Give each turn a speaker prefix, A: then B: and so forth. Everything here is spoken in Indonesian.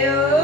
A: ayo.